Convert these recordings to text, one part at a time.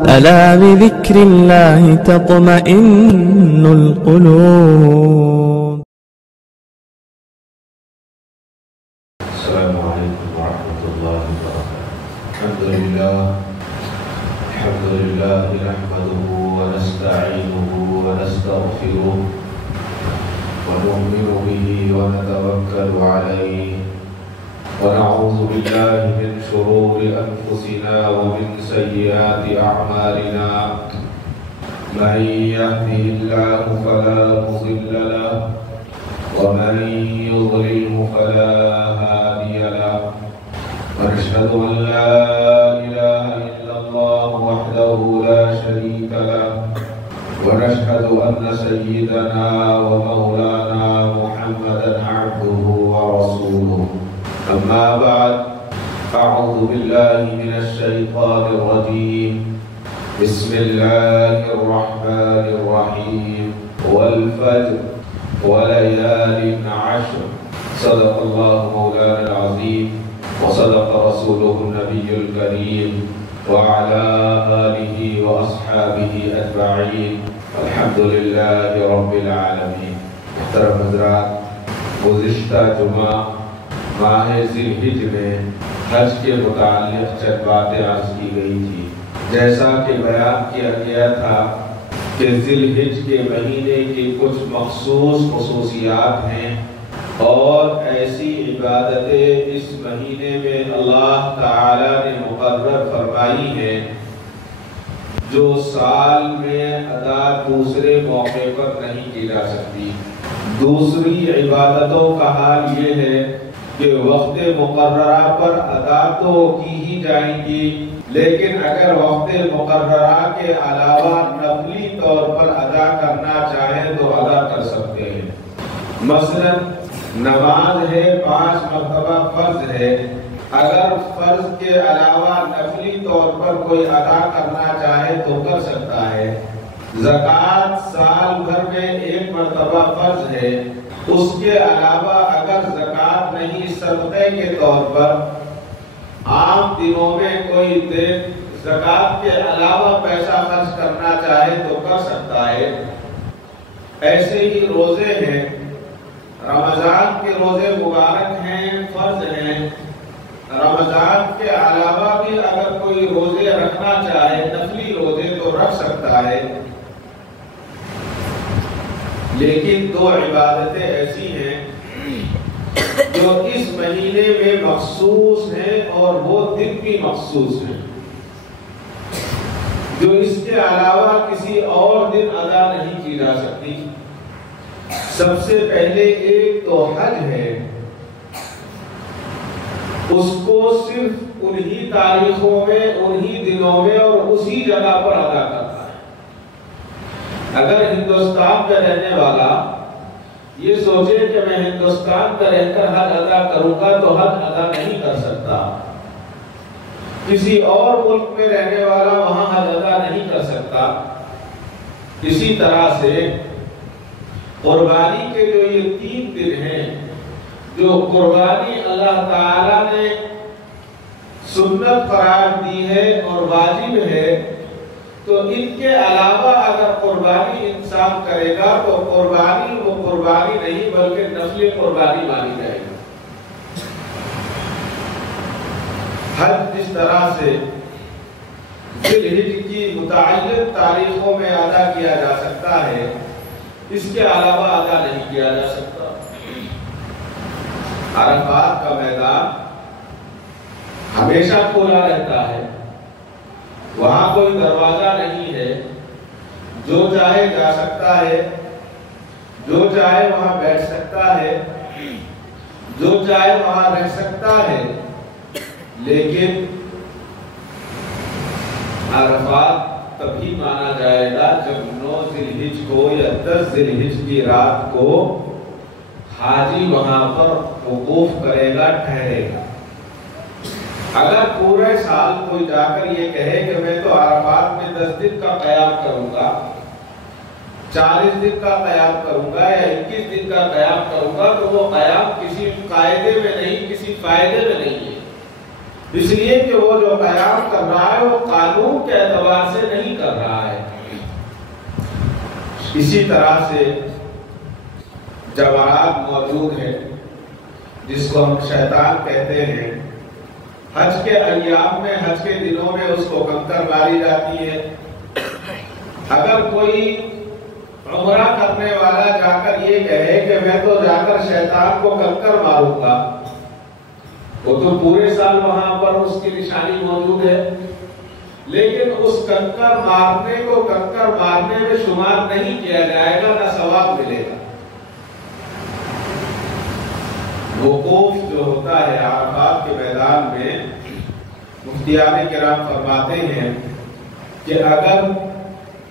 ألا بذكر الله تطمئن القلوب. السلام عليكم ورحمة الله وبركاته. الحمد لله نحمده ونستعينه ونستغفره ونؤمن به ونتوكل عليه ونعوذ بالله من شرور أنفسنا ومن سيئات أعمالنا. من يهده الله فلا مضل له ومن يضلله فلا هادي له. ونشهد أن لا إله إلا الله وحده لا شريك له ونشهد أن سيدنا ومولانا محمدا عبده ورسوله. أما بعد، أعوذ بالله من الشيطان الرجيم. بسم الله الرحمن الرحيم. والفجر وليال عشر. صدق الله مولانا العظيم وصدق رسوله النبي الكريم وعلى آله وأصحابه أجمعين. الحمد لله رب العالمين. محترم حضرات، گزشتہ جمعہ ماہ ذی الحج میں حج کے متعلق چند باتیں عرض کی گئی تھی. جیسا کہ بیان کیا گیا تھا کہ ذی الحج کے مہینے کی کچھ مخصوص خصوصیات ہیں اور ایسی عبادتیں اس مہینے میں اللہ تعالی نے مقرر فرمائی ہیں جو سال میں ادا دوسرے موقع پر نہیں کی جا سکتی. دوسری عبادتوں کا حال یہ ہے کہ وقت مقررہ پر ادا تو کی ہی جائیں گی، لیکن اگر وقت مقررہ کے علاوہ نفلی طور پر ادا کرنا چاہیں تو ادا کر سکتے ہیں. مثلا نماز ہے 5 مرتبہ فرض ہے، اگر فرض کے علاوہ نفلی طور پر کوئی ادا کرنا چاہے تو کر سکتا ہے. زکوٰۃ سال بھر میں 1 مرتبہ فرض ہے، اس کے علاوہ اگر زکوٰۃ نہیں صدقے کے طور پر عام دنوں میں کوئی دن زکوٰۃ کے علاوہ پیسہ خرچ کرنا چاہے تو کر سکتا ہے. ایسے ہی روزے ہیں، رمضان کے روزے مبارک ہیں، فرض ہیں. رمضان کے علاوہ بھی اگر کوئی روزے رکھنا چاہے نفلی روزے تو رکھ سکتا ہے. لیکن 2 عبادتیں ایسی ہیں جو اس مہینے میں مخصوص ہیں اور وہ دن بھی مخصوص ہیں جو اس کے علاوہ کسی اور دن ادا نہیں کی جا سکتی. سب سے پہلے ایک تو حج ہے، اس کو صرف انہی تاریخوں میں، انہی دنوں میں اور اسی جگہ پر ادا کرتا ہے. اگر ہندوستان میں رہنے والا یہ سوچے کہ میں ہندوستان میں رہ کر حج ادا کروں گا تو حج ادا نہیں کر سکتا. کسی اور ملک میں رہنے والا وہاں حج ادا نہیں کر سکتا. اسی طرح سے قربانی کے جو یہ 3 دن ہیں، جو قربانی اللہ تعالی نے سنت قرار دی ہے اور واجب ہے، تو ان کے علاوہ اگر قربانی انسان کرے گا تو قربانی وہ قربانی نہیں بلکہ نفلی قربانی مانی جائے گی. حج جس طرح سے ذی الحج کی متعین تاریخوں میں ادا کیا جا سکتا ہے، اس کے علاوہ ادا نہیں کیا جا سکتا. عرفات کا میدان ہمیشہ کھلا رہتا ہے، وہاں کوئی دروازہ نہیں ہے، جو چاہے جا سکتا ہے، جو چاہے وہاں بیٹھ سکتا ہے، جو چاہے وہاں رہ سکتا ہے. لیکن عرفات تبھی مانا جائے گا جب 9 ذی الحج کو یا 10 ذی الحج کی رات کو حاجی وہاں پر وقوف کرے گا، ٹھہرے گا. اگر پورے سال کوئی جا کر یہ کہے کہ میں تو عرفات میں 10 دن کا قیام کروں گا، 40 دن کا قیام کروں گا یا 21 دن کا قیام کروں گا، تو وہ قیام کسی قاعدے میں نہیں، کسی فائدے میں نہیں ہے. اس لیے کہ وہ جو قیام کر رہا ہے وہ قانون کے اعتبار سے نہیں کر رہا ہے۔ اسی طرح سے جواہرات موجود ہے جس کو ہم شیطان کہتے ہیں، حج کے ایام میں، حج کے دنوں میں اس کو کنکر ماری جاتی ہے۔ اگر کوئی عمرہ کرنے والا جا کر یہ کہے کہ میں تو جا کر شیطان کو کنکر ماروں گا، وہ تو پورے سال وہاں پر اس کی نشانی موجود ہے، لیکن اس کنکر مارنے کو کنکر مارنے میں شمار نہیں کیا جائے گا، نہ ثواب ملے گا۔ وقوف جو ہوتا ہے عرفات کے میدان میں، مفتیان کرام فرماتے ہیں کہ اگر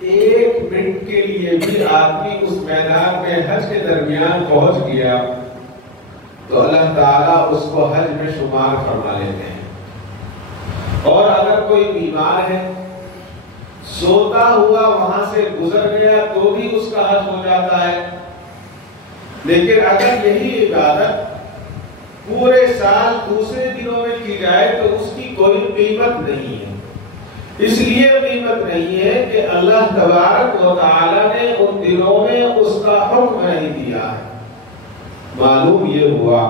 1 منٹ کے لیے بھی آدمی اس میدان میں حج کے درمیان پہنچ گیا تو اللہ تعالیٰ اس کو حج میں شمار فرما لیتے ہیں۔ اور اگر کوئی بیمار ہے، سوتا ہوا وہاں سے گزر گیا تو بھی اس کا حج ہو جاتا ہے۔ لیکن اگر یہی عبادت پورے سال دوسرے دنوں میں کی جائے تو اس کی کوئی قیمت نہیں ہے۔ اس لیے قیمت نہیں ہے کہ اللہ تبارک و تعالیٰ نے ان دنوں میں اس کا حکم نہیں دیا ہے۔ معلوم یہ ہوا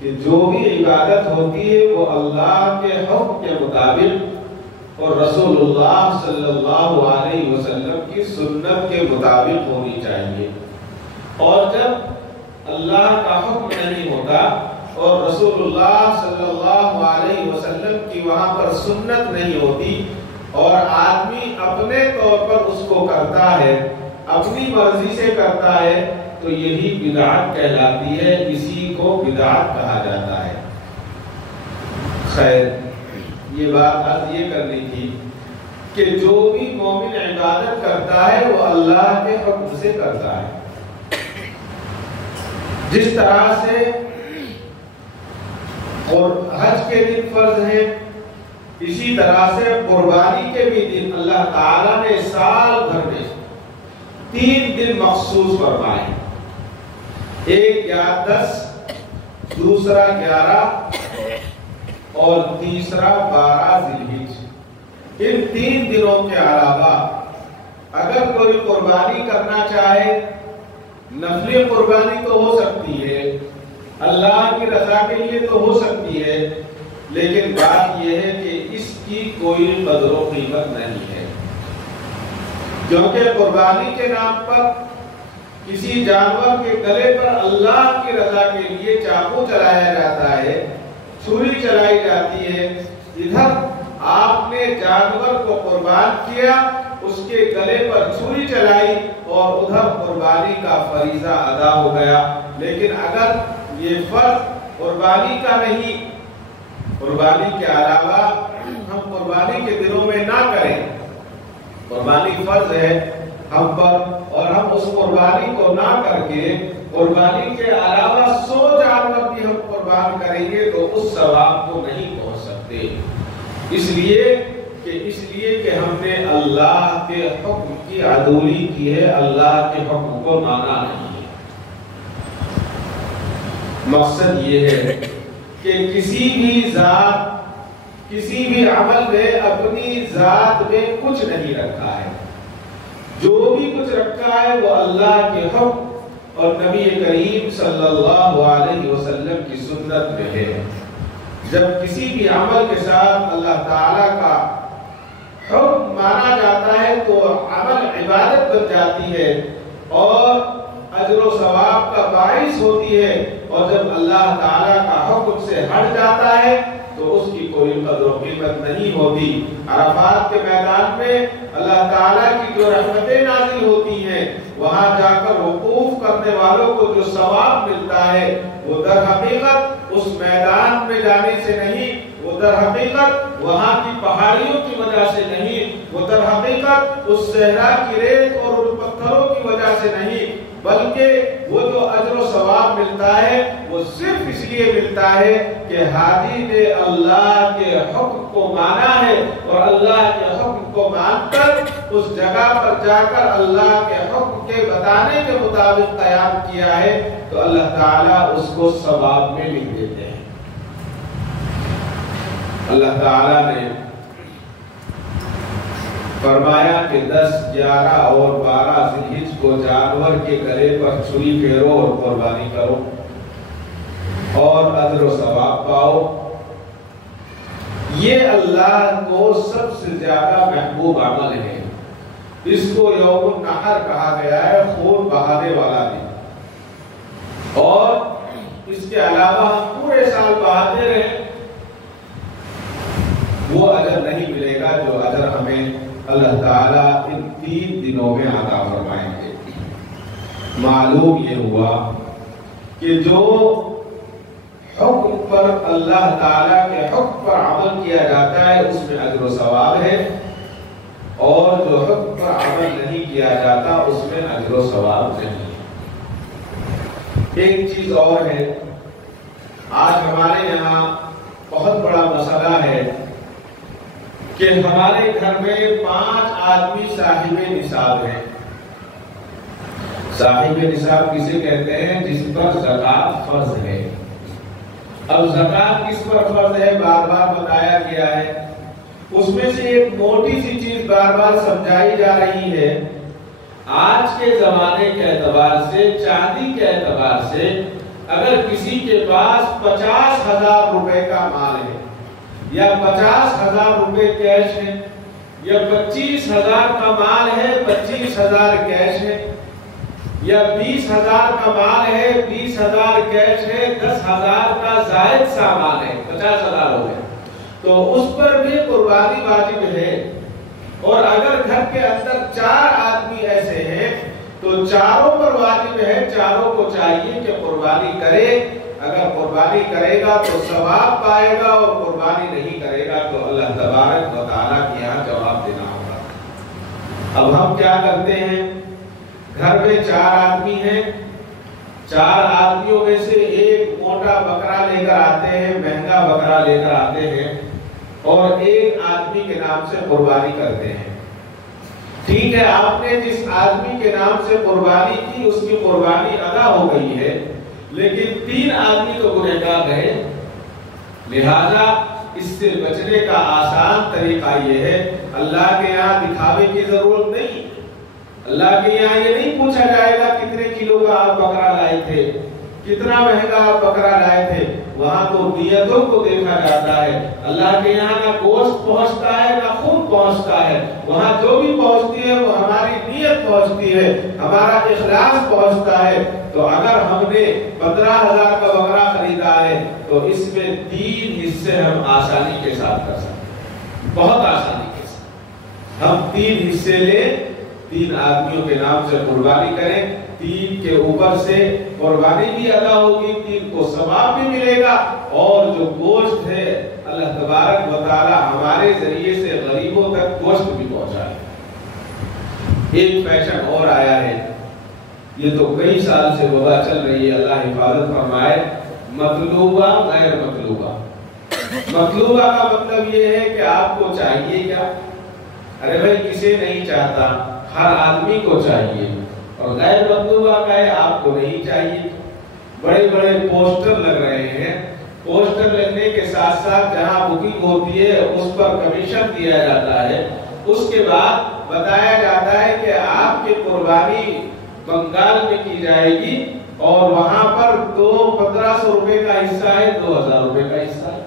کہ جو بھی عبادت ہوتی ہے وہ اللہ کے حکم کے مطابق اور رسول اللہ صلی اللہ علیہ وسلم کی سنت کے مطابق ہونی چاہیے۔ اور جب اللہ کا حکم نہیں ہوتا اور رسول اللہ صلی اللہ علیہ وسلم کی وہاں پر سنت نہیں ہوتی اور آدمی اپنے طور پر اس کو کرتا ہے، اپنی مرضی سے کرتا ہے، تو یہی بدعت کہلاتی ہے، اسی کو بدعت کہا جاتا ہے۔ خیر، یہ بات آج یہ کرنی تھی کہ جو بھی مومن عبادت کرتا ہے وہ اللہ کے حکم سے کرتا ہے۔ جس طرح سے اور حج کے دن فرض ہے، اسی طرح سے قربانی کے بھی دن اللہ تعالیٰ نے سال بھر میں 3 دن مخصوص فرمائے، ایک 10، دوسرا 11 اور تیسرا 12 ذی الحجہ۔ ان 3 دنوں کے علاوہ اگر کوئی قربانی کرنا چاہے، نفلی قربانی تو ہو سکتی ہے، اللہ کی رضا کے لیے تو ہو سکتی ہے، لیکن بات یہ ہے کہ اس کی کوئی قدر و قیمت نہیں ہے، کیونکہ قربانی کے نام پر کسی جانور کے گلے پر اللہ کی رضا کے لیے چاقو چلایا جاتا ہے، چھری چلائی جاتی ہے۔ ادھر آپ نے جانور کو قربان کیا، اس کے گلے پر چھری چلائی اور ادھر قربانی کا فریضہ ادا ہو گیا۔ لیکن اگر یہ فرض قربانی کا نہیں، قربانی کے علاوہ ہم قربانی کے دنوں میں نہ کریں، قربانی فرض ہے ہم پر، اور ہم اس قربانی کو نہ کر کے قربانی کے علاوہ 100 جانور بھی ہم قربان کریں گے تو اس ثواب کو نہیں پہنچ سکتے، اس لیے کہ ہم نے اللہ کے حکم کی عدولی کی ہے، اللہ کے حکم کو مانا نہیں ہے۔ مقصد یہ ہے کہ کسی بھی ذات، کسی بھی عمل میں اپنی ذات میں کچھ نہیں رکھا ہے، جو بھی کچھ رکھا ہے وہ اللہ کے حکم اور نبی کریم صلی اللہ علیہ وسلم کی سنت میں ہے۔ جب کسی بھی عمل کے ساتھ اللہ تعالیٰ کا حکم مانا جاتا ہے تو عمل عبادت بن جاتی ہے اور اجر و ثواب کا باعث ہوتی ہے، اور جب اللہ تعالیٰ کا حکم سے ہٹ جاتا ہے تو اس کی کوئی قدر و قیمت نہیں ہوتی۔ عرفات کے میدان میں اللہ تعالیٰ کی جو رحمتیں نازل ہوتی ہیں، وہاں جا کر وقوف کرنے والوں کو جو ثواب ملتا ہے وہ در حقیقت اس میدان میں جانے سے نہیں، وہ در حقیقت وہاں کی پہاڑیوں کی وجہ سے نہیں، وہ در حقیقت اس صحرا کی ریت اور ان پتھروں کی وجہ سے نہیں، بلکہ وہ جو اجر و ثواب ملتا ہے وہ صرف اس لیے ملتا ہے کہ حاجی نے اللہ کے حکم کو مانا ہے، اور اللہ کے حکم کو مان کر اس جگہ پر جا کر اللہ کے حکم کے بتانے کے مطابق قیام کیا ہے تو اللہ تعالیٰ اس کو ثواب میں لکھ دیتے ہیں۔ اللہ تعالیٰ نے فرمایا کہ 10, 11 اور 12 ذی الحج کو جانور کے گلے پر چھری پھیرو اور قربانی کرو اور اجر و ثواب پاؤ۔ یہ اللہ کو سب سے زیادہ محبوب عمل ہے۔ اس کو یوم النحر کہا گیا ہے، خون بہانے والا دن، اور اس کے علاوہ ہم پورے سال بہاتے رہیں وہ اجر نہیں ملے گا جو اجر ہمیں اللہ تعالیٰ ان 3 دنوں میں عطا فرمائیں گے۔ معلوم یہ ہوا کہ جو حکم پر اللہ تعالیٰ کے حکم پر عمل کیا جاتا ہے اس میں اجر و ثواب ہے، اور جو حکم پر عمل نہیں کیا جاتا اس میں اجر و ثواب نہیں ہے۔ ایک چیز اور ہے، آج ہمارے یہاں بہت بڑا مسئلہ ہے کہ ہمارے گھر میں 5 آدمی صاحب نصاب ہیں۔ صاحب نصاب کسے کہتے ہیں؟ جس پر زکوٰۃ فرض ہے۔ اب زکوٰۃ کس پر فرض ہے بار بار بتایا گیا ہے، اس میں سے ایک موٹی سی چیز بار بار سمجھائی جا رہی ہے۔ آج کے زمانے کے اعتبار سے، چاندی کے اعتبار سے، اگر کسی کے پاس 50,000 روپے کا مال ہے، یا 50,000 روپے کیش ہے، یا 25,000 کا مال ہے، 25,000 کیش ہے، یا 20,000 کا مال ہے، 20,000 کیش ہے، 10,000 کا زائد سامان ہے، 50,000 ہو گئے، تو اس پر بھی قربانی واجب ہے۔ اور اگر گھر کے اندر 4 آدمی ایسے ہیں تو چاروں پر واجب ہے، چاروں کو چاہیے کہ قربانی کرے۔ اگر قربانی کرے گا تو ثواب پائے گا، اور قربانی نہیں کرے گا تو اللہ تبارک و تعالیٰ کے یہاں جواب دینا ہوگا۔ اب ہم کیا کرتے ہیں؟ گھر میں 4 آدمی ہیں، 4 آدمیوں میں سے ایک موٹا بکرا لے کر آتے ہیں، مہنگا بکرا لے کر آتے ہیں، اور ایک آدمی کے نام سے قربانی کرتے ہیں۔ ٹھیک ہے، آپ نے جس آدمی کے نام سے قربانی کی اس کی قربانی ادا ہو گئی ہے، لیکن 3 آدمی تو گنہگار رہے، لہذا اس سے بچنے کا آسان طریقہ یہ ہے، اللہ کے یہاں دکھاوے کی ضرورت نہیں۔ اللہ کے یہاں یہ نہیں پوچھا جائے گا کتنے کلو کا آپ بکرا لائے تھے، کتنا مہنگا آپ بکرا لائے تھے، وہاں تو نیتوں کو دیکھا جاتا ہے۔ اللہ کے یہاں نہ گوشت پہنچتا ہے نہ خون پہنچتا ہے، وہاں جو بھی پہنچتی ہے وہ ہماری نیت پہنچتی ہے، ہمارا اخلاص پہنچتا ہے۔ تو اگر ہم نے 15,000 کا بکرا خریدا ہے تو اس میں 3 حصے ہم آسانی کے ساتھ کر سکتے ہیں، بہت آسانی کے ساتھ ہم 3 حصے لیں، 3 آدمیوں کے نام سے قربانی کریں، 3 کے اوپر سے قربانی بھی ادا ہوگی، 3 کو ثواب بھی ملے گا، اور جو گوشت ہے اللہ تبارک و تعالی ہمارے ذریعے سے غریبوں تک گوشت بھی پہنچائے۔ ایک فیشن اور آیا ہے، یہ تو کئی سال سے وبا چل رہی ہے، اللہ حفاظت فرمائے، مطلوبہ غیر مطلوبہ۔ مطلوبہ کا مطلب یہ ہے کہ آپ کو چاہیے کیا؟ ارے بھائی کسے نہیں چاہتا، ہر آدمی کو چاہیے، اور غیر مطلوبہ کا ہے آپ کو نہیں چاہیے۔ بڑے بڑے پوسٹر لگ رہے ہیں، پوسٹر لگنے کے ساتھ ساتھ جہاں بکنگ ہوتی ہے اس پر کمیشن دیا جاتا ہے، اس کے بعد بتایا جاتا ہے کہ آپ کی قربانی بنگال میں کی جائے گی، اور وہاں پر 1500 روپے کا حصہ ہے، 2000 روپے کا حصہ ہے۔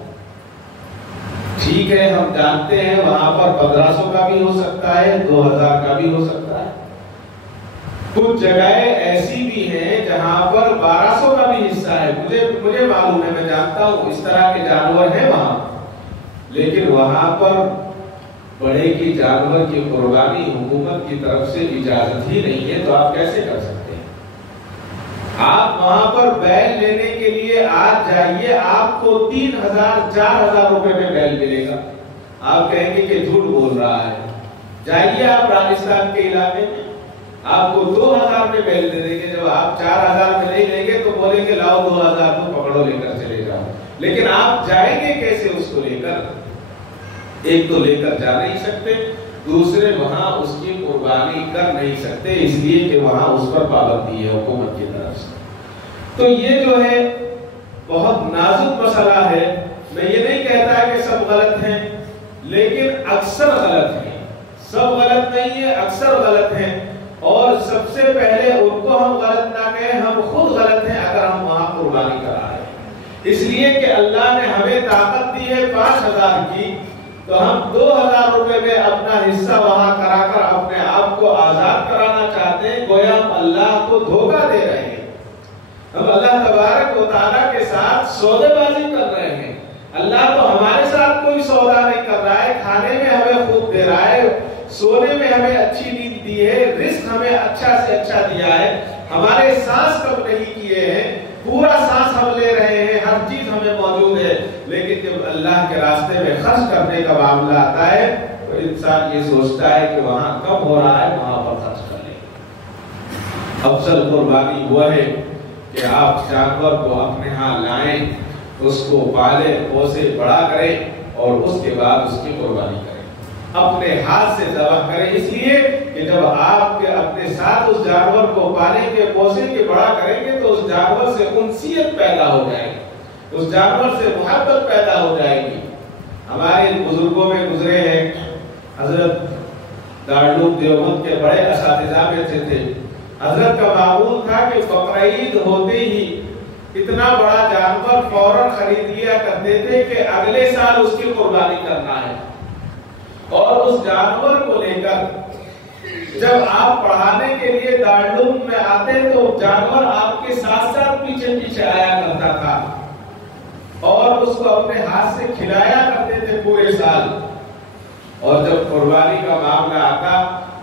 ٹھیک ہے، ہم جانتے ہیں وہاں پر 1500 کا بھی ہو سکتا ہے، 2000 کا بھی ہو سکتا ہے۔ کچھ جگہیں ایسی بھی ہیں جہاں پر 1200 کا بھی حصہ ہے، مجھے معلوم ہے، میں جانتا ہوں اس طرح کے جانور ہیں وہاں، لیکن وہاں پر بڑے کی جانور کی قربانی حکومت کی طرف سے اجازت ہی نہیں ہے، تو آپ کیسے کر سکتے ہیں؟ آپ وہاں پر بیل لینے کے لیے آج جائیے، آپ کو 3,000 4,000 روپے میں بیل ملے گا۔ آپ کہیں گے کہ جھوٹ بول رہا ہے، جائیے آپ راجستھان کے علاقے میں، آپ کو 2,000 میں بیل دے دیں گے۔ جب آپ 4,000 میں نہیں لیں گے تو بولیں گے لاؤ 2,000 کو پکڑو، لے کر چلے جاؤ۔ لیکن آپ جائیں گے کیسے اس کو لے کر؟ ایک تو لے کر جا نہیں سکتے، دوسرے وہاں اس کی قربانی کر نہیں سکتے، اس لیے کہ وہاں اس پر پابندی ہے حکومت کی طرف سے۔ تو یہ جو ہے بہت نازک مسئلہ ہے، میں یہ نہیں کہتا کہ سب غلط ہیں، لیکن اکثر غلط ہیں، سب غلط نہیں ہے، اکثر غلط ہیں، اور سب سے پہلے ان کو ہم غلط نہ کہیں، ہم خود غلط ہیں اگر ہم وہاں قربانی کرا رہے ہیں، اس لیے کہ اللہ نے ہمیں طاقت دی ہے 5000 کی، تو ہم 2000 روپے میں اپنا حصہ وہاں کرا کر اپنے آپ کو آزاد کرانا چاہتے ہیں، گویا ہم اللہ کو دھوکہ دے رہے ہیں، ہم اللہ تبارک و تعالیٰ کے ساتھ سودے بازی کر رہے ہیں۔ اللہ تو ہمارے ساتھ کوئی سودا نہیں کر رہا ہے، کھانے میں ہمیں خوب دے رہا ہے، سونے میں ہمیں اچھی نیند دی ہے، رزق ہمیں اچھا سے اچھا دیا ہے، ہمارے سانس کم نہیں کیے ہیں، پورا سانس ہم لے رہے ہیں، ہر چیز ہمیں موجود ہے، لیکن جب اللہ کے راستے میں خرچ کرنے کا معاملہ آتا ہے تو انسان یہ سوچتا ہے کہ وہاں کم ہو رہا ہے، وہاں پر خرچ کر لیں۔ افضل قربانی وہ ہے کہ آپ جانور کو اپنے ہاں لائیں، اس کو پالیں، پوسے، بڑا کریں اور اس کے بعد اس کی قربانی کریں، اپنے ہاتھ سے ذبح کریں، اس لیے کہ جب آپ کے اپنے ساتھ اس جانور کو پالیں گے، پوسیں گے، بڑا کریں گے تو اس جانور سے انسیت پیدا ہو جائے گی، اس جانور سے محبت پیدا ہو جائے گی۔ ہمارے بزرگوں میں گزرے ہیں، حضرت دارالعلوم دیوبند کے بڑے اساتذہ میں سے تھے، حضرت کا معمول تھا کہ بقرعید ہوتے ہی اتنا بڑا جانور فوراً خرید لیا کرتے تھے کہ اگلے سال اس کی قربانی کرنا ہے، اور اس جانور کو لے کر جب آپ پڑھانے کے لیے دارالعلوم میں آتے تو جانور آپ کے ساتھ ساتھ پیچھے پیچھے آیا کرتا تھا اور اس کو اپنے ہاتھ سے کھلایا کرتے تھے پورے سال، اور جب قربانی کا معاملہ آتا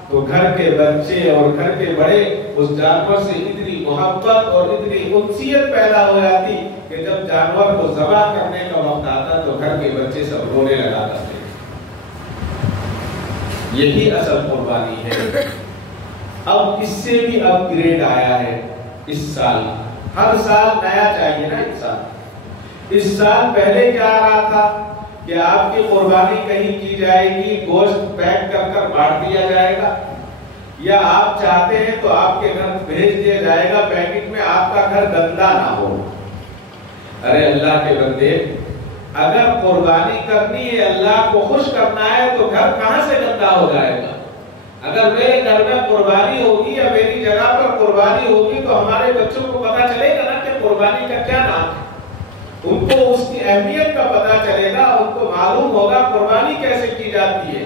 تو گھر کے بچے اور گھر کے بڑے اس جانور سے اتنی محبت اور اتنی انسیت پیدا ہو جاتی کہ جب جانور کو ذبح کرنے کا وقت آتا تو گھر کے بچے سب رونے لگا کرتے۔ یہی اصل قربانی ہے۔ اب اس سے بھی اپ گریڈ آیا ہے اس سال، ہر سال نیا چاہیے نا انسان۔ اس سال پہلے کیا آ رہا تھا کہ آپ کی قربانی کہیں کی جائے گی، گوشت پیک کر کر بانٹ دیا جائے گا، یا آپ چاہتے ہیں تو آپ کے گھر بھیج دیا جائے گا پیکٹ میں، آپ کا گھر گندا نہ ہو۔ ارے اللہ کے بندے، اگر قربانی کرنی ہے، اللہ کو خوش کرنا ہے تو گھر کہاں سے گندا ہو جائے گا؟ اگر میرے گھر میں قربانی ہوگی یا میری جگہ پر قربانی ہوگی تو ہمارے بچوں کو پتا چلے گا نا کہ قربانی کا کیا نام ہے، ان کو اس کی اہمیت کا پتا چلے گا، ان کو معلوم ہوگا قربانی کیسے کی جاتی ہے۔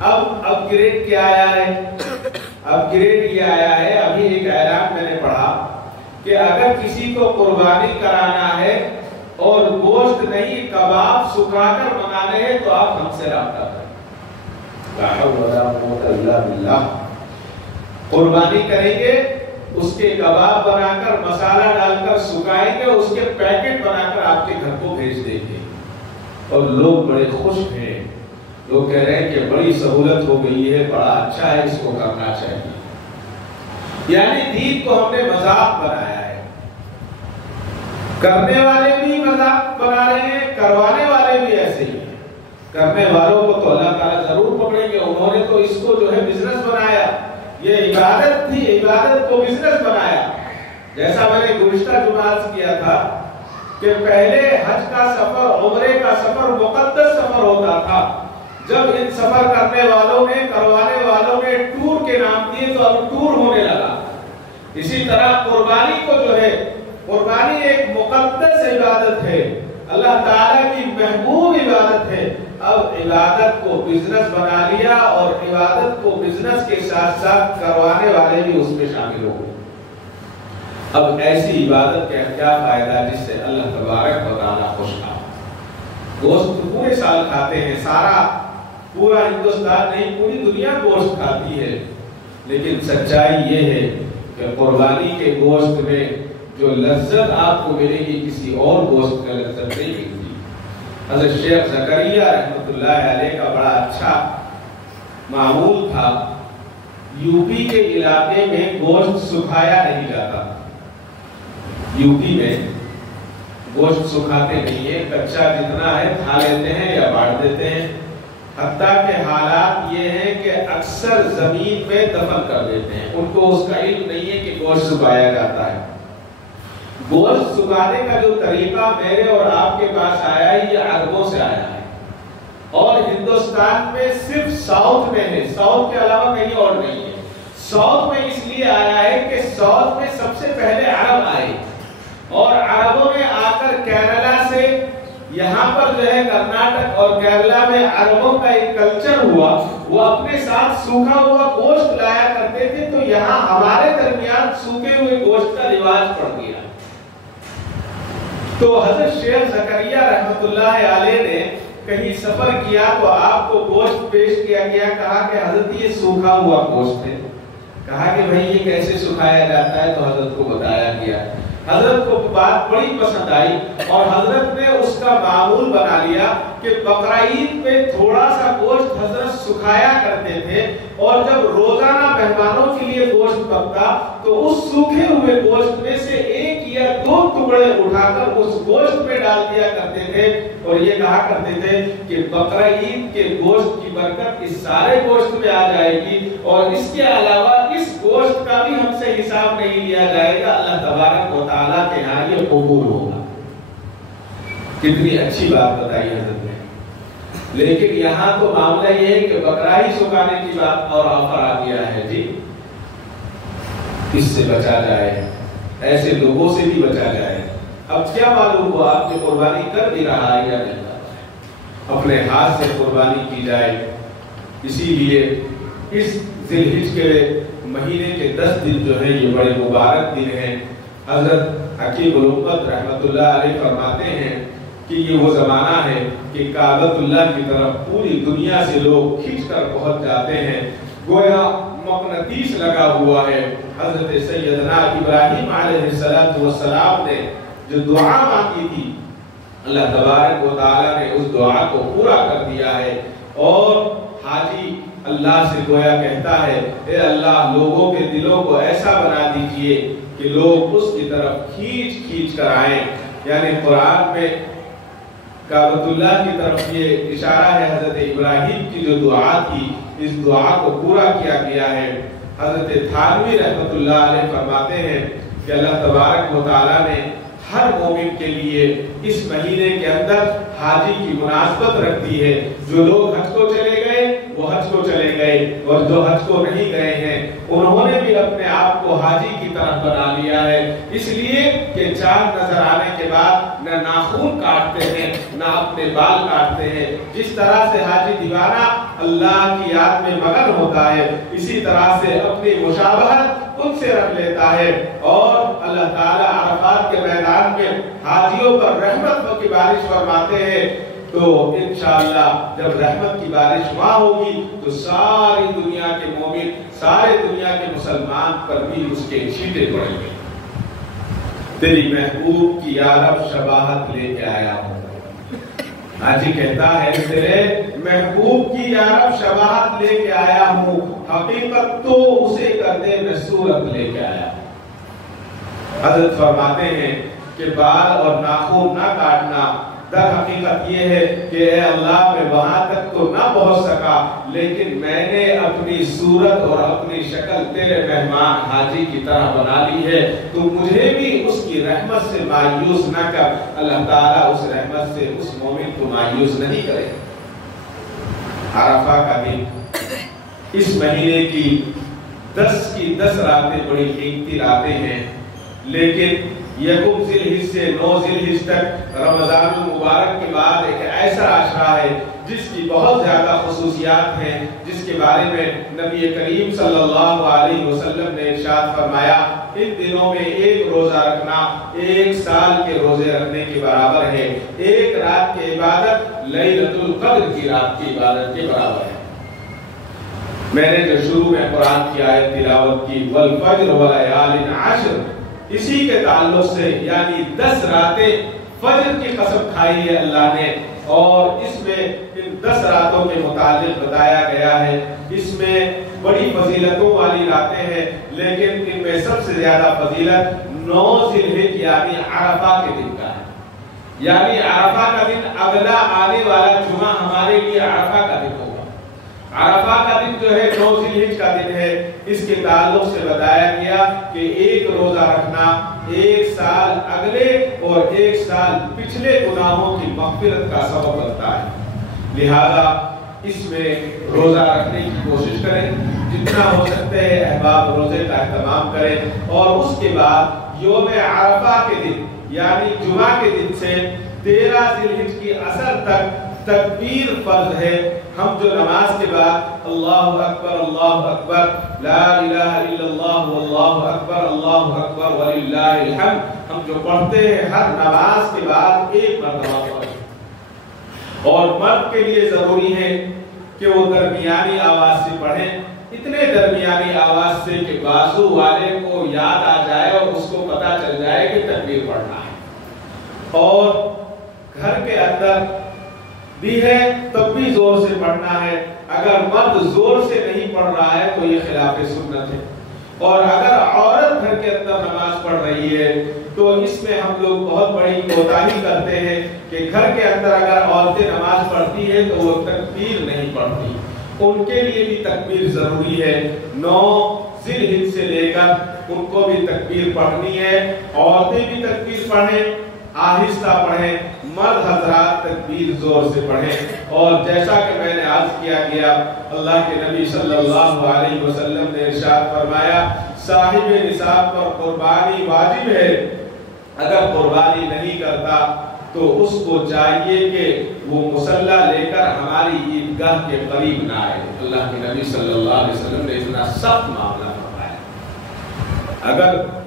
اب گریڈ کیا آیا ہے؟ اب گریڈ یہ آیا ہے، ابھی ایک اعلان میں نے پڑھا کہ اگر کسی کو قربانی کرانا ہے اور گوشت نہیں، کباب سکھا کر منگانے ہیں تو آپ ہم سے رابطہ کریں۔ لا حول ولا قوت الا باللہ۔ قربانی کریں گے، اس کے کباب بنا کر مسالہ ڈال کر سکھائیں گے، اس کے پیکٹ بنا کر آپ کے گھر کو بھیج دیں گے، اور لوگ بڑے خوش ہیں، لوگ کہہ رہے ہیں کہ بڑی سہولت ہو گئی ہے، بڑا اچھا ہے، اس کو کرنا چاہیے۔ یعنی دین کو ہم نے مذاق بنایا ہے، کرنے والے بھی مذاق بنا رہے ہیں، کروانے والے بھی ایسے ہی ہیں۔ کرنے والوں کو تو اللہ تعالیٰ ضرور پکڑیں گے، انہوں نے تو اس کو جو ہے بزنس بنایا، یہ عبادت تھی، عبادت کو بزنس بنایا۔ جیسا میں نے گزشتہ جمعہ کیا تھا کہ پہلے حج کا سفر، عمرے کا سفر مقدس سفر ہوتا تھا، جب ان سفر کرنے والوں نے، کروانے والوں نے ٹور کے نام دیے تو اب ٹور ہونے لگا۔ اسی طرح قربانی کو جو ہے، قربانی ایک مقدس عبادت ہے، اللہ تعالیٰ کی محبوب عبادت ہے، اب عبادت کو بزنس بنا لیا، اور عبادت کو بزنس کے ساتھ ساتھ کروانے والے بھی اس میں شامل ہو گئے۔ اب ایسی عبادت کا کیا فائدہ جس سے اللہ تبارک و تعالیٰ خوش نہ ہو؟ گوشت پورے سال کھاتے ہیں، سارا پورا ہندوستان نہیں، پوری دنیا گوشت کھاتی ہے، لیکن سچائی یہ ہے کہ قربانی کے گوشت میں جو لذت آپ کو ملے گی کسی اور گوشت کا لذت نہیں ملتی۔ حضرت شیخ زکریا رحمۃ اللہ علیہ کا بڑا اچھا معمول تھا، یو پی کے علاقے میں گوشت سکھایا نہیں جاتا، یو پی میں گوشت سکھاتے نہیں ہیں، کچا جتنا ہے کھا لیتے ہیں یا بانٹ دیتے ہیں، حتیٰ کہ حالات یہ ہیں کہ اکثر زمین میں دفن کر دیتے ہیں، ان کو اس کا علم نہیں ہے کہ گوشت سکھایا جاتا ہے۔ گوشت سکھانے کا جو طریقہ میرے اور آپ کے پاس آیا ہے یہ عربوں سے آیا ہے، اور ہندوستان میں صرف ساؤتھ میں ہے، ساؤتھ کے علاوہ کہیں اور نہیں ہے۔ ساؤتھ میں اس لیے آیا ہے کہ ساؤتھ میں سب سے پہلے عرب آئے، اور عربوں نے آ کر کیرلا سے یہاں پر جو ہے کرناٹک اور کیرلا میں عربوں کا ایک کلچر ہوا، وہ اپنے ساتھ سوکھا ہوا گوشت لایا کرتے تھے، تو یہاں ہمارے درمیان سوکھے ہوئے گوشت کا رواج پڑ گیا۔ تو حضرت شیخ زکریا رحمت اللہ علیہ نے کہیں سفر کیا تو آپ کو گوشت پیش کیا گیا، کہا کہ حضرت یہ سوکھا ہوا گوشت ہے، کہا کہ بھائی یہ کیسے سکھایا جاتا ہے، تو حضرت کو بتایا گیا۔ حضرت کو بات بڑی پسند آئی اور حضرت نے اس کا معمول بنا لیا کہ بقرعید پہ تھوڑا سا گوشت حضرت سکھایا کرتے تھے، اور جب روزانہ مہمانوں کے لیے گوشت پکتا تو اس سوکھے ہوئے گوشت میں سے ایک یا دو ٹکڑے اٹھا کر اس گوشت میں ڈال دیا کرتے تھے، اور یہ کہا کرتے تھے کہ بقرعید کے گوشت کی برکت اس سارے گوشت میں آ جائے گی، اور اس کے علاوہ اس گوشت کا بھی ہم سے حساب نہیں لیا جائے گا، اللہ تبارک و تعالیٰ کے یہاں یہ قبول ہوگا۔ کتنی اچھی بات بتائی حضرت نے، لیکن یہاں تو معاملہ یہ ہے کہ بکرا ہی سکھانے کی بات اور آفر آ گیا ہے، جی اس سے بچا جائے، ایسے لوگوں سے بھی بچا جائے۔ اب کیا معلوم ہوا آپ کی قربانی کر بھی رہا ہے یا نہیں، اپنے ہاتھ سے قربانی کی جائے۔ اسی لیے اس ذی الحجہ کے مہینے کے 10 دن جو ہیں یہ بڑے مبارک دن ہیں۔ حضرت حکیم الامت رحمت اللہ علیہ فرماتے ہیں کہ یہ وہ زمانہ ہے کہ کعبۃ اللہ کی طرف پوری دنیا سے لوگ کھینچ کر پہنچ جاتے ہیں، گویا مقناطیس لگا ہوا ہے۔ حضرت سیدنا ابراہیم علیہ السلام نے جو دعا مانگی تھی، اللہ تبارک و تعالیٰ نے اس دعا کو پورا کر دیا ہے، اور حاجی اللہ سے گویا کہتا ہے اے اللہ لوگوں کے دلوں کو ایسا بنا دیجئے کہ لوگ اس کی طرف کھینچ کر آئیں۔ یعنی قرآن میں کعبۃ اللہ کی طرف یہ اشارہ ہے، حضرت ابراہیم کی جو دعا تھی اس دعا کو پورا کیا گیا ہے۔ حضرت تھانوی رحمت اللہ علیہ فرماتے ہیں کہ اللہ تبارک و تعالیٰ نے ہر مومن کے لیے اس مہینے کے اندر حاجی کی مناسبت رکھ دی ہے۔ جو لوگ حج کو چلے گئے وہ حج کو چلے گئے، اور جو حج کو نہیں گئے ہیں انہوں نے بھی اپنے آپ کو حاجی کی طرف بنا لیا ہے، اس لیے کہ چاند نظر آنے کے بعد نہ ناخن کاٹتے ہیں نہ اپنے بال کاٹتے ہیں۔ جس طرح سے حاجی دیوانہ اللہ کی یاد میں مگن ہوتا ہے، اسی طرح سے اپنی مشابہت ان سے رکھ لیتا ہے، اور اللہ تعالیٰ عرفات کے میدان میں حاجیوں پر رحمت کی بارش فرماتے ہیں۔ تو انشاءاللہ جب رحمت کی بارش وہاں ہوگی تو ساری دنیا کے مومن، سارے دنیا کے مسلمان پر بھی اس کے چھینٹے پڑیں گے۔ تیری محبوب کی یا رب شباہت لے کے آیا ہوں، حاجی کہتا ہے تیرے محبوب کی یا رب شباہت لے کے آیا ہوں، حقیقت تو اسے کر دے میں صورت لے کے آیا ہوں۔ حضرت فرماتے ہیں کہ بال اور ناخن نہ کاٹنا در حقیقت یہ ہے کہ اے اللہ میں وہاں تک تو نہ پہنچ سکا، لیکن میں نے اپنی صورت اور اپنی شکل تیرے مہمان حاجی کی طرح بنا لی ہے، تو مجھے بھی اس کی رحمت سے مایوس نہ کر۔ اللہ تعالیٰ اس رحمت سے اس مومن کو مایوس نہیں کرے۔ عرفہ کا دن، اس مہینے کی 10 راتیں بڑی قیمتی راتیں ہیں، لیکن یکم ذی الحجہ سے 9 ذی الحجہ تک رمضان المبارک کے بعد ایک ایسا عشرہ ہے جس کی بہت زیادہ خصوصیات ہیں، جس کے بارے میں نبی کریم صلی اللہ علیہ وسلم نے ارشاد فرمایا ان دنوں میں ایک روزہ رکھنا 1 سال کے روزے رکھنے کے برابر ہے، ایک رات کی عبادت لیلۃ القدر کی رات کی عبادت کے برابر ہے۔ میں نے جو شروع میں قرآن کی آیت تلاوت کی والفجر ولیال عشر، اسی کے تعلق سے یعنی 10 راتیں فجر کی قسم کھائی ہے اللہ نے، اور اس میں ان 10 راتوں کے متعلق بتایا گیا ہے۔ اس میں بڑی فضیلتوں والی راتیں ہیں، لیکن ان میں سب سے زیادہ فضیلت 9 ذی الحجہ یعنی عرفہ کے دن کا ہے۔ یعنی عرفہ کا دن اگلا آنے والا جمعہ ہمارے لیے عرفہ کا دن ہوگا، عرفہ کا دن جو ہے 9 ذی الحج کا دن ہے، اس کے تعلق سے بتایا گیا کہ ایک روزہ رکھنا ایک سال اگلے اور ایک سال پچھلے گناہوں کی مغفرت کا سبب بنتا ہے، لہذا اس میں روزہ رکھنے کی کوشش کریں، جتنا ہو سکتے ہیں احباب روزے کا اہتمام کریں، اور اس کے بعد یوم عرفہ کے دن یعنی جمعہ کے دن سے 13 ذی الحج کی عصر تک تکبیر فرض ہے۔ ہم جو نماز کے بعد اللہ اکبر لا الہ الا اللہ واللہ اکبر وللہ الحمد ہم جو پڑھتے ہیں ہر نماز کے بعد ایک مرتبہ پڑھیں، اور مرد کے لیے ضروری ہے کہ وہ درمیانی آواز سے پڑھیں، اتنے درمیانی آواز سے کہ بازو والے کو یاد آ جائے اور اس کو پتا چل جائے کہ تکبیر پڑھنا ہے، اور گھر کے اندر بھی ہے تب بھی زور سے پڑھنا ہے۔ اگر مرد زور سے نہیں پڑھ رہا ہے تو یہ خلاف سنت ہے، اور اگر عورت گھر کے اندر نماز پڑھ رہی ہے تو اس میں ہم لوگ بہت بڑی کوتاہی کرتے ہیں کہ گھر کے اندر اگر عورتیں نماز پڑھتی ہیں تو وہ تکبیر نہیں پڑھتی، ان کے لیے بھی تکبیر ضروری ہے۔ 9 ذی الحج سے لے کر ان کو بھی تکبیر پڑھنی ہے، عورتیں بھی تکبیر پڑھیں، آہستہ پڑھیں، مرد حضرات تکبیر زور سے پڑھیں، اور جیسا کہ میں نے عرض کیا گیا اللہ کے نبی صلی اللہ علیہ وسلم نے ارشاد فرمایا صاحب نصاب پر قربانی واجب ہے، اگر قربانی نہیں کرتا تو اس کو چاہیے کہ وہ مصلی لے کر ہماری عیدگاہ کے قریب نہ آئے۔ اللہ کے نبی صلی اللہ علیہ وسلم نے اتنا سخت معاملہ فرمایا، اگر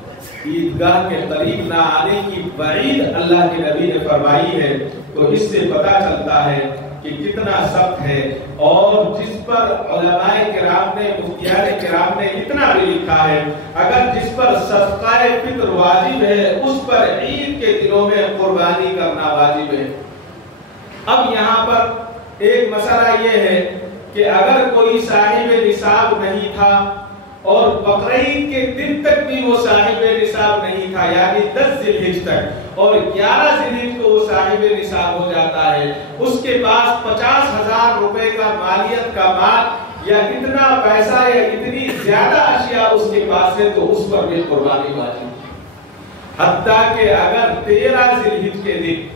عیدگاہ کے قریب نہ آنے کی وعید اللہ کے نبی نے فرمائی ہے تو اس سے پتہ چلتا ہے کہ کتنا سخت ہے، اور جس پر علماء کرام نے مفتیان کرام نے اتنا بھی لکھا ہے اگر جس پر صدقہ فطر واجب ہے اس پر عید کے دنوں میں قربانی کرنا واجب ہے۔ اب یہاں پر ایک مسئلہ یہ ہے کہ اگر کوئی صاحب نصاب نہیں تھا اور بقرعید کے دن تک بھی وہ صاحب نصاب نہیں تھا یعنی 10 ذی الحج تک، اور 11 ذی الحج کو وہ صاحب نصاب ہو جاتا ہے، اس کے پاس 50,000 روپے کا مالیت کا مال یا اتنا پیسہ یا اتنی زیادہ اشیاء اس کے پاس ہے تو اس پر بھی قربانی واجب، حتیٰ کہ اگر 13 ذی الحج کے دن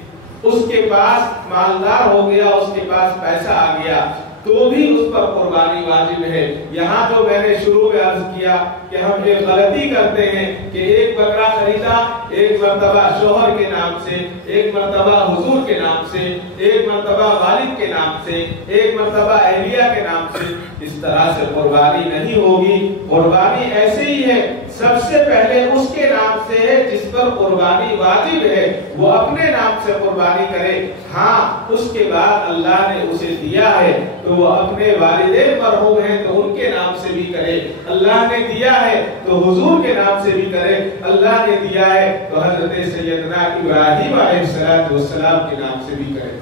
اس کے پاس مالدار ہو گیا، اس کے پاس پیسہ آ گیا تو بھی اس پر قربانی واجب ہے۔ یہاں جو میں نے شروع میں عرض کیا کہ ہم یہ غلطی کرتے ہیں کہ ایک بکرا خریدا، ایک مرتبہ شوہر کے نام سے، ایک مرتبہ حضور کے نام سے، ایک مرتبہ والد کے نام سے، ایک مرتبہ اہلیہ کے نام سے، اس طرح سے قربانی نہیں ہوگی۔ قربانی ایسے ہی ہے، سب سے پہلے اس کے نام سے ہے جس پر قربانی واجب ہے، وہ اپنے نام سے قربانی کرے، ہاں اس کے بعد اللہ نے اسے دیا ہے تو وہ اپنے والدین مرحوم ہیں تو ان کے نام سے بھی کرے، اللہ نے دیا ہے تو حضور کے نام سے بھی کرے، اللہ نے دیا ہے تو حضرت سیدنا ابراہیم علیہ السلام کے نام سے بھی کرے۔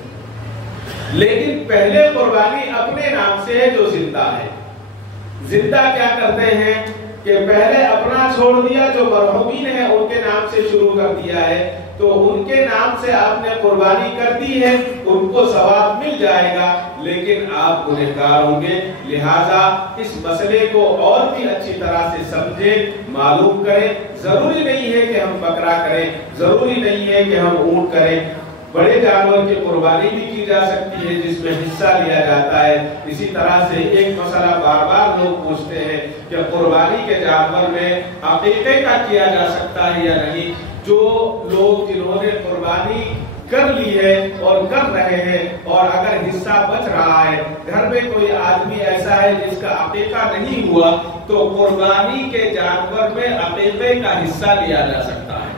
لیکن پہلے قربانی اپنے نام سے ہے جو زندہ ہے۔ زندہ کیا کرتے ہیں کہ پہلے اپنا چھوڑ دیا، جو مرحومین ہیں ان کے نام سے شروع کر دیا ہے تو ان کے نام سے آپ نے قربانی کر دی ہے، ان کو ثواب مل جائے گا لیکن آپ گنہگار ہوں گے۔ لہٰذا اس مسئلے کو اور بھی اچھی طرح سے سمجھیں، معلوم کریں۔ ضروری نہیں ہے کہ ہم بکرا کریں، ضروری نہیں ہے کہ ہم اونٹ کریں، بڑے جانور کی قربانی بھی کی جا سکتی ہے جس میں حصہ لیا جاتا ہے۔ اسی طرح سے ایک مسئلہ بار بار لوگ پوچھتے ہیں کہ قربانی کے جانور میں عقیقے کا کیا جا سکتا ہے یا نہیں۔ جو لوگ جنہوں نے قربانی کر لی ہے اور کر رہے ہیں اور اگر حصہ بچ رہا ہے، گھر میں کوئی آدمی ایسا ہے جس کا عقیقہ نہیں ہوا تو قربانی کے جانور میں عقیقے کا حصہ لیا جا سکتا ہے۔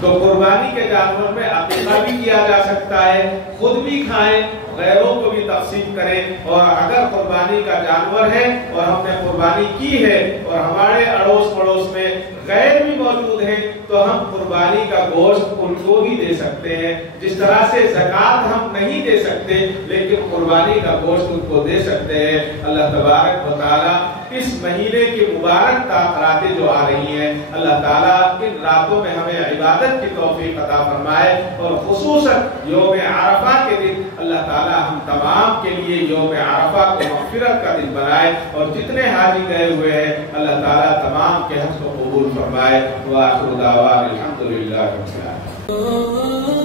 تو قربانی کے جانور میں عقیقہ بھی کیا جا سکتا ہے، خود بھی کھائیں، غیروں کو بھی تقسیم کریں، اور اگر قربانی کا جانور ہے اور ہم نے قربانی کی ہے اور ہمارے اڑوس پڑوس میں غیر بھی موجود ہیں تو ہم قربانی کا گوشت ان کو بھی دے سکتے ہیں۔ جس طرح سے زکوٰۃ ہم نہیں دے سکتے لیکن قربانی کا گوشت ان کو دے سکتے ہیں۔ اللہ تبارک و تعالی اس مہینے کی مبارک راتیں جو آ رہی ہیں، اللہ تعالیٰ ان راتوں میں ہمیں عبادت کی توفیق عطا فرمائے، اور خصوصاً یوم عرفہ کے دن اللہ تعالیٰ ہم تمام کے لیے یوم عرفہ کو مغفرت کا دن بنائے، اور جتنے حاجی گئے ہوئے ہیں اللہ تعالیٰ تمام کے حج کو قبول فرمائے۔ وآخر دعوانا الحمدللہ رب العالمین۔